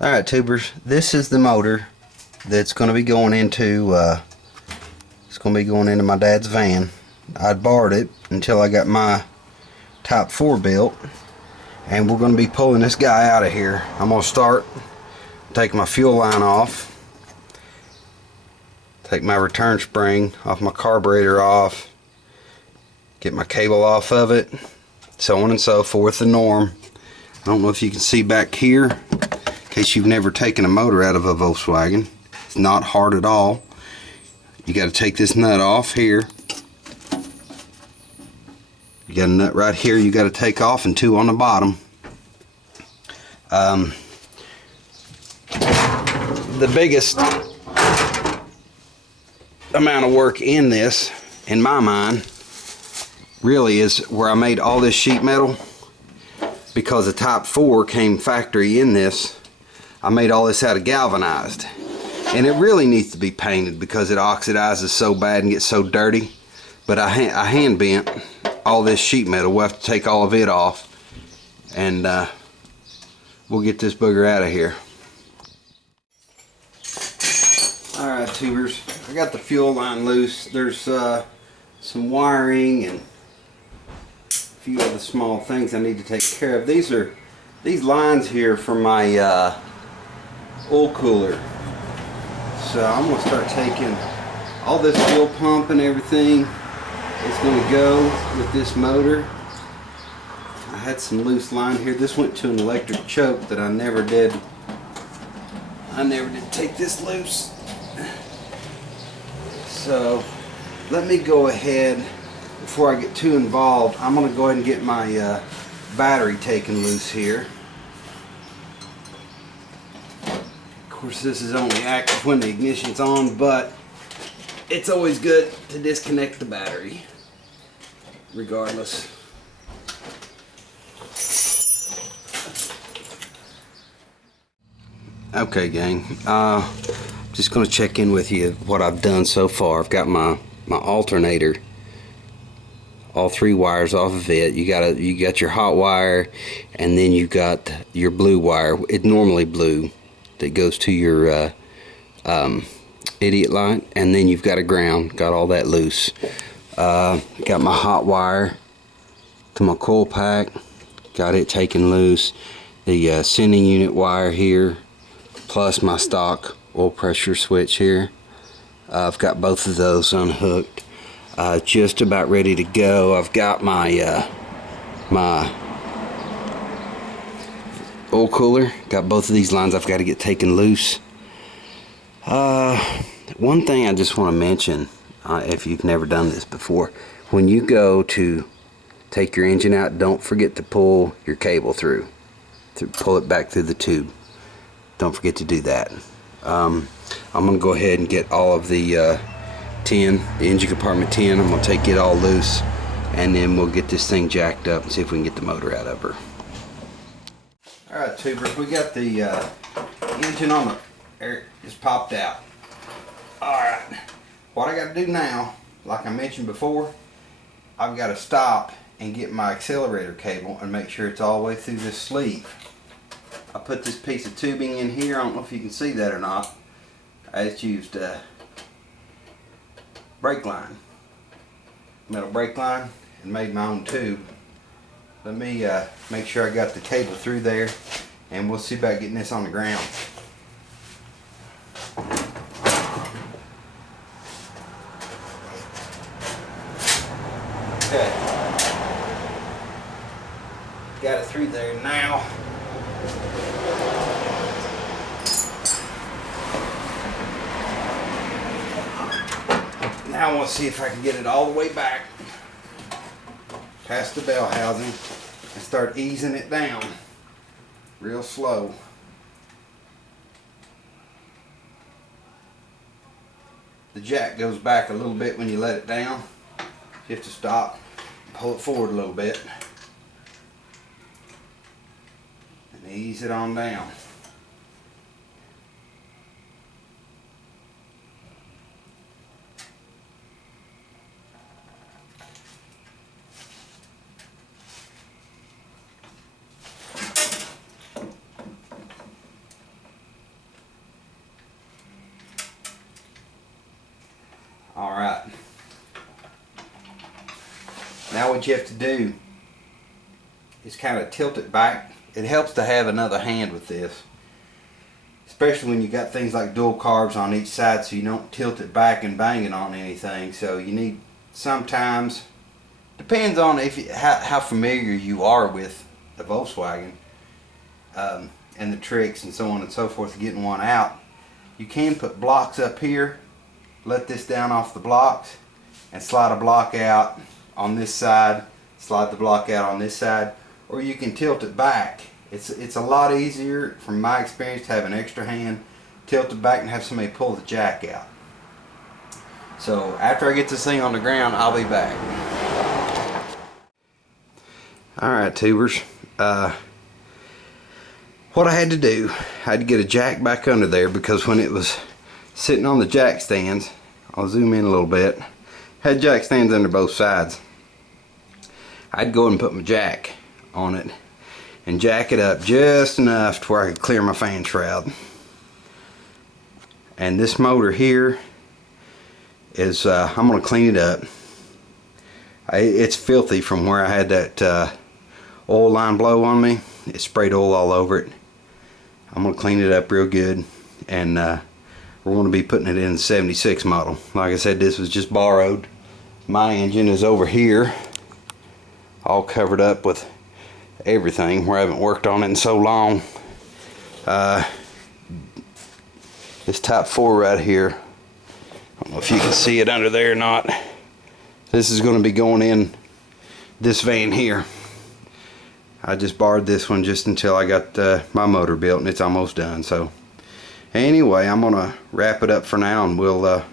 Alright, tubers, this is the motor that's going to be going into my dad's van. I'd borrowed it until I got my Type 4 built, and we're going to be pulling this guy out of here. I'm going to start taking my fuel line off, take my return spring off, my carburetor off, get my cable off of it, so on and so forth, the norm. I don't know if you can see back here, in case you've never taken a motor out of a Volkswagen. It's not hard at all. You got to take this nut off here. You got a nut right here you got to take off, and two on the bottom. The biggest amount of work in this, in my mind, really is where I made all this sheet metal, because the Type 4 came factory in this. I made all this out of galvanized, and it really needs to be painted because it oxidizes so bad and gets so dirty. But I hand bent all this sheet metal. We'll have to take all of it off, and we'll get this booger out of here. Alright, tubers, I got the fuel line loose. There's some wiring and a few other small things I need to take care of. These lines here for my oil cooler. So I'm going to start taking all this fuel pump and everything. It's going to go with this motor. I had some loose line here. This went to an electric choke that I never did take this loose. So let me go ahead, before I get too involved, I'm going to go ahead and get my battery taken loose here. Of course, this is only active when the ignition's on, but it's always good to disconnect the battery regardless. Okay, gang, just going to check in with you what I've done so far. I've got my alternator, all three wires off of it. You got your hot wire, and then you got your blue wire. It's normally blue, that goes to your idiot light, and then you've got a ground. Got all that loose. Got my hot wire to my coil pack, got it taken loose. The sending unit wire here, plus my stock oil pressure switch here. I've got both of those unhooked. Just about ready to go. I've got my my oil cooler. Got both of these lines I've got to get taken loose. One thing I just want to mention, if you've never done this before, when you go to take your engine out, don't forget to pull your cable through. Pull it back through the tube. Don't forget to do that. I'm going to go ahead and get all of the tin, the engine compartment tin. I'm going to take it all loose, and then we'll get this thing jacked up and see if we can get the motor out of her. Alright, tubers, we got the engine on the air, just popped out. Alright, what I got to do now, like I mentioned before, I've got to stop and get my accelerator cable and make sure it's all the way through this sleeve. I put this piece of tubing in here. I don't know if you can see that or not. I just used brake line, metal brake line, and made my own tube. Let me make sure I got the cable through there, and we'll see about getting this on the ground. Okay, got it through there now. Now I want to see if I can get it all the way back past the bell housing and start easing it down real slow. The jack goes back a little bit when you let it down. You have to stop and pull it forward a little bit and ease it on down. Alright. Now what you have to do is kind of tilt it back. It helps to have another hand with this, especially when you got things like dual carbs on each side, so you don't tilt it back and bang it on anything. So you need, sometimes, depends on how familiar you are with the Volkswagen and the tricks and so on and so forth of getting one out. You can put blocks up here, let this down off the blocks, and slide a block out on this side, slide the block out on this side, or you can tilt it back. It's a lot easier, from my experience, to have an extra hand, tilt it back, and have somebody pull the jack out. So after I get this thing on the ground, I'll be back. Alright, tubers. What I had to do, I had to get a jack back under there, because when it was sitting on the jack stands, I'll zoom in a little bit, had jack stands under both sides. I'd go and put my jack on it and jack it up just enough to where I could clear my fan shroud. And this motor here is, I'm going to clean it up. It's filthy from where I had that oil line blow on me. It sprayed oil all over it. I'm going to clean it up real good, and we're going to be putting it in the 76 model. Like I said, this was just borrowed. My engine is over here, all covered up with everything, where I haven't worked on it in so long. This Type 4 right here, I don't know if you can see it under there or not. This is going to be going in this van here. I just borrowed this one just until I got my motor built, and it's almost done. So anyway, I'm gonna wrap it up for now, and we'll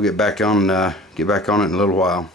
get back on it in a little while.